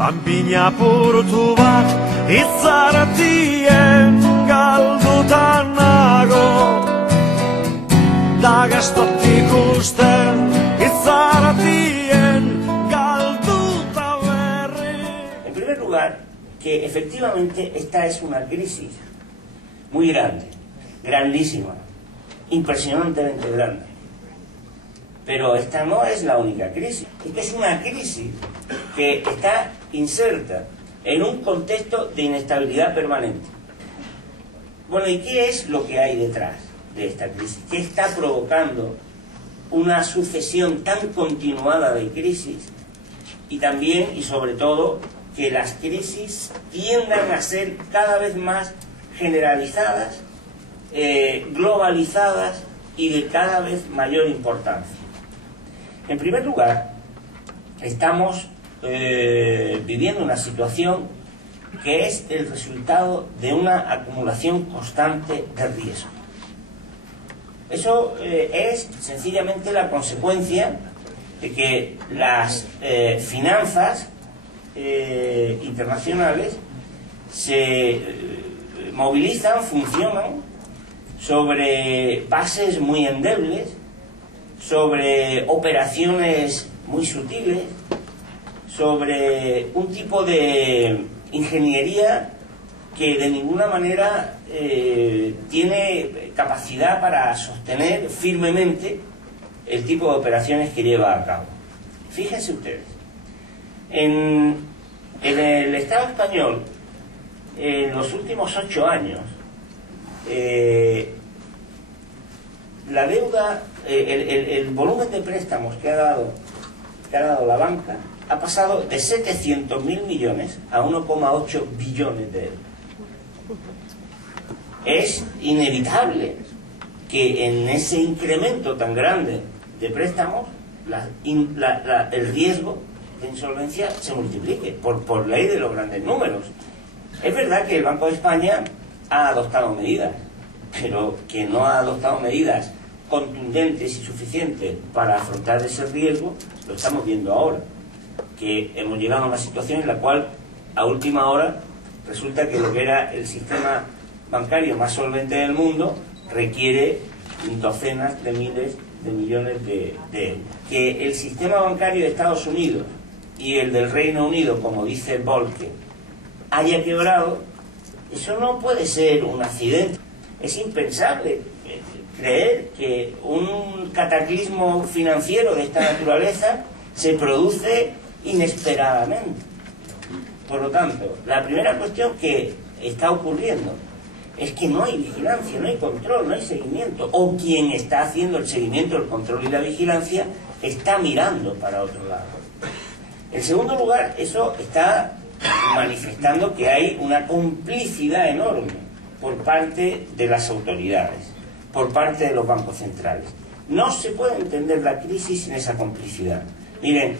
Panpina apurtu bat itzaratien galdutan nago, da gastotik usten itzaratien galduta berri. En primer lugar, que efectivamente esta es una crisis muy grande, grandísima, impresionantemente grande. Pero esta no es la única crisis. Esta es una crisis que está inserta en un contexto de inestabilidad permanente. Bueno, ¿y qué es lo que hay detrás de esta crisis? ¿Qué está provocando una sucesión tan continuada de crisis? Y también, y sobre todo, que las crisis tiendan a ser cada vez más generalizadas, globalizadas y de cada vez mayor importancia. En primer lugar, estamos viviendo una situación que es el resultado de una acumulación constante de riesgo. Eso es sencillamente la consecuencia de que las finanzas internacionales se movilizan, funcionan sobre bases muy endebles, sobre operaciones muy sutiles, sobre un tipo de ingeniería que de ninguna manera tiene capacidad para sostener firmemente el tipo de operaciones que lleva a cabo. Fíjense ustedes, en el Estado español, en los últimos 8 años, la deuda, el volumen de préstamos que ha dado la banca ha pasado de 700.000 millones a 1,8 billones de euros. Es inevitable que en ese incremento tan grande de préstamos el riesgo de insolvencia se multiplique por ley de los grandes números. Es verdad que el Banco de España ha adoptado medidas, pero que no ha adoptado medidas contundentes y suficientes para afrontar ese riesgo, lo estamos viendo ahora, que hemos llegado a una situación en la cual a última hora resulta que lo que era el sistema bancario más solvente del mundo requiere docenas de miles de millones de euros. Que el sistema bancario de Estados Unidos y el del Reino Unido, como dice Volcker, haya quebrado, eso no puede ser un accidente. Es impensable creer que un cataclismo financiero de esta naturaleza se produce inesperadamente. Por lo tanto, la primera cuestión que está ocurriendo es que no hay vigilancia, no hay control, no hay seguimiento, o quien está haciendo el seguimiento, el control y la vigilancia está mirando para otro lado. En segundo lugar, eso está manifestando que hay una complicidad enorme por parte de las autoridades, por parte de los bancos centrales. No se puede entender la crisis sin esa complicidad. Miren,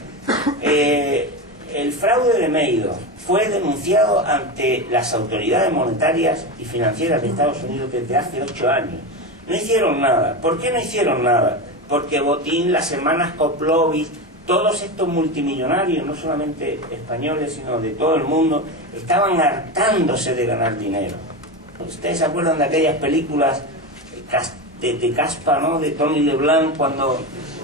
el fraude de Madoff fue denunciado ante las autoridades monetarias y financieras de Estados Unidos desde hace 8 años. No hicieron nada. ¿Por qué no hicieron nada? Porque Botín, las hermanas Koplovich, todos estos multimillonarios, no solamente españoles, sino de todo el mundo, estaban hartándose de ganar dinero. ¿Ustedes se acuerdan de aquellas películas de Caspa, ¿no?, de Tony Leblanc, cuando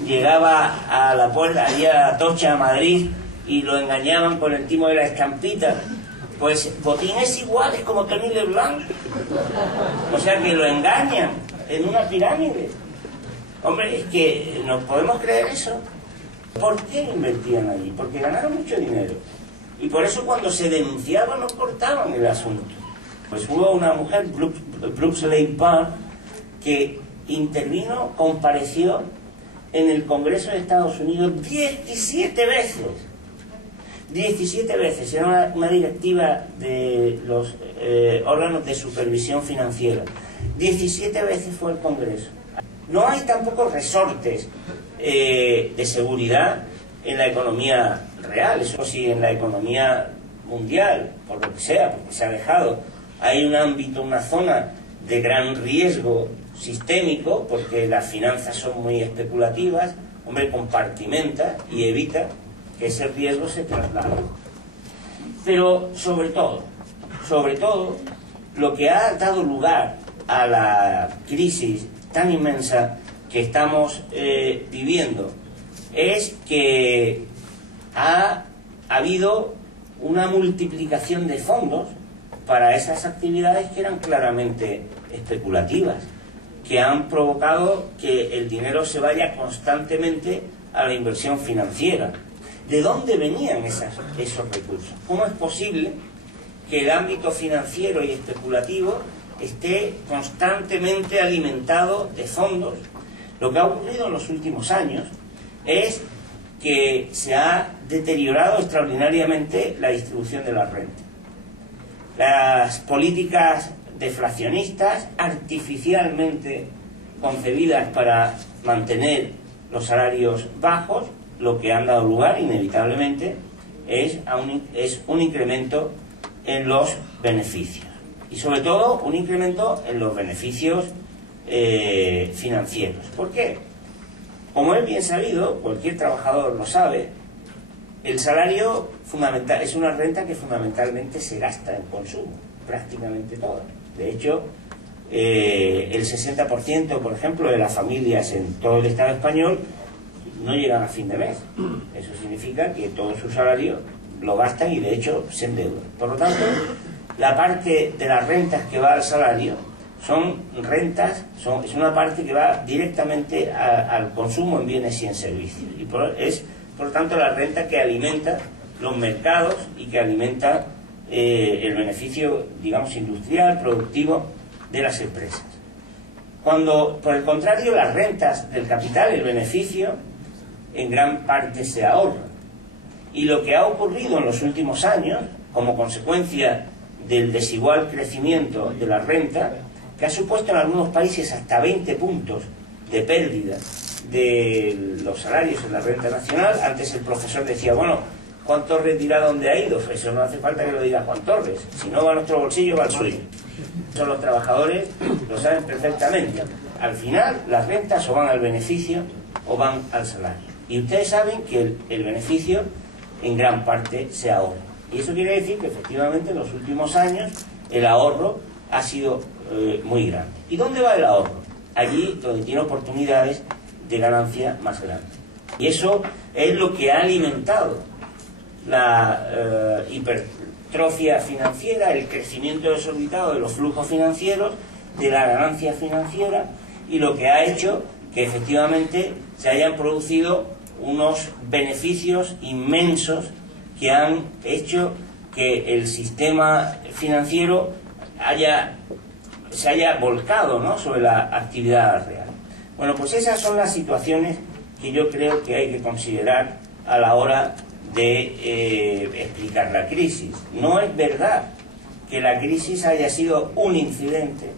llegaba a la puerta, allá a Atocha, a Madrid, y lo engañaban con el timo de la escampita? Pues Botín es igual, es como Tony Leblanc. O sea que lo engañan en una pirámide. Hombre, es que ¿nos podemos creer eso? ¿Por qué invertían allí? Porque ganaron mucho dinero. Y por eso cuando se denunciaba no cortaban el asunto. Pues hubo una mujer, Brooks Lane-Parr, que intervino, compareció en el Congreso de Estados Unidos 17 veces. 17 veces. Era una directiva de los órganos de supervisión financiera. 17 veces fue el Congreso. No hay tampoco resortes de seguridad en la economía real. Eso sí, en la economía mundial, por lo que sea, porque se ha dejado. Hay un ámbito, una zona de gran riesgo sistémico, porque las finanzas son muy especulativas. Hombre, compartimenta y evita que ese riesgo se traslade. Pero sobre todo, lo que ha dado lugar a la crisis tan inmensa que estamos viviendo es que ha habido una multiplicación de fondos para esas actividades que eran claramente especulativas, que han provocado que el dinero se vaya constantemente a la inversión financiera. ¿De dónde venían esos recursos? ¿Cómo es posible que el ámbito financiero y especulativo esté constantemente alimentado de fondos? Lo que ha ocurrido en los últimos años es que se ha deteriorado extraordinariamente la distribución de la renta. Las políticas deflacionistas, artificialmente concebidas para mantener los salarios bajos, lo que han dado lugar inevitablemente es un incremento en los beneficios, y sobre todo un incremento en los beneficios financieros. ¿Por qué? Como es bien sabido, cualquier trabajador lo sabe, el salario fundamental es una renta que fundamentalmente se gasta en consumo, prácticamente toda. De hecho, el 60%, por ejemplo, de las familias en todo el Estado español no llegan a fin de mes. Eso significa que todo su salario lo gastan y de hecho se endeudan. Por lo tanto, la parte de las rentas que va al salario son rentas, es una parte que va directamente al consumo en bienes y en servicios. Y es, por lo tanto, la renta que alimenta los mercados y que alimenta el beneficio, digamos, industrial, productivo de las empresas. Cuando, por el contrario, las rentas del capital, el beneficio, en gran parte se ahorran. Y lo que ha ocurrido en los últimos años, como consecuencia del desigual crecimiento de la renta, que ha supuesto en algunos países hasta 20 puntos de pérdida de los salarios en la renta nacional. Antes el profesor decía, bueno, Juan Torres dirá dónde ha ido. Eso no hace falta que lo diga Juan Torres. Si no va a nuestro bolsillo, va al suyo. Eso los trabajadores lo saben perfectamente. Al final, las rentas o van al beneficio o van al salario. Y ustedes saben que el beneficio en gran parte se ahorra. Y eso quiere decir que efectivamente en los últimos años el ahorro ha sido muy grande. ¿Y dónde va el ahorro? Allí donde tiene oportunidades de ganancia más grandes. Y eso es lo que ha alimentado la hipertrofia financiera, el crecimiento desorbitado de los flujos financieros, de la ganancia financiera, y lo que ha hecho que efectivamente se hayan producido unos beneficios inmensos que han hecho que el sistema financiero se haya volcado, ¿no?, sobre la actividad real. Bueno, pues esas son las situaciones que yo creo que hay que considerar a la hora de explicar la crisis. No es verdad que la crisis haya sido un incidente,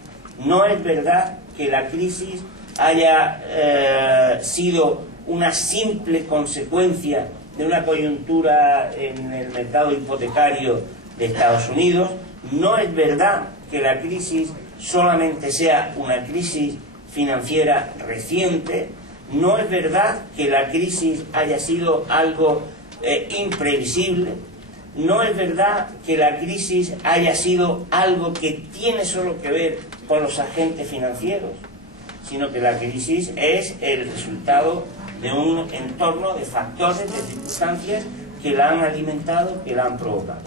no es verdad que la crisis haya sido una simple consecuencia de una coyuntura en el mercado hipotecario de Estados Unidos, no es verdad que la crisis solamente sea una crisis financiera reciente, no es verdad que la crisis haya sido algo imprevisible, no es verdad que la crisis haya sido algo que tiene solo que ver con los agentes financieros, sino que la crisis es el resultado de un entorno de factores, de circunstancias que la han alimentado, que la han provocado.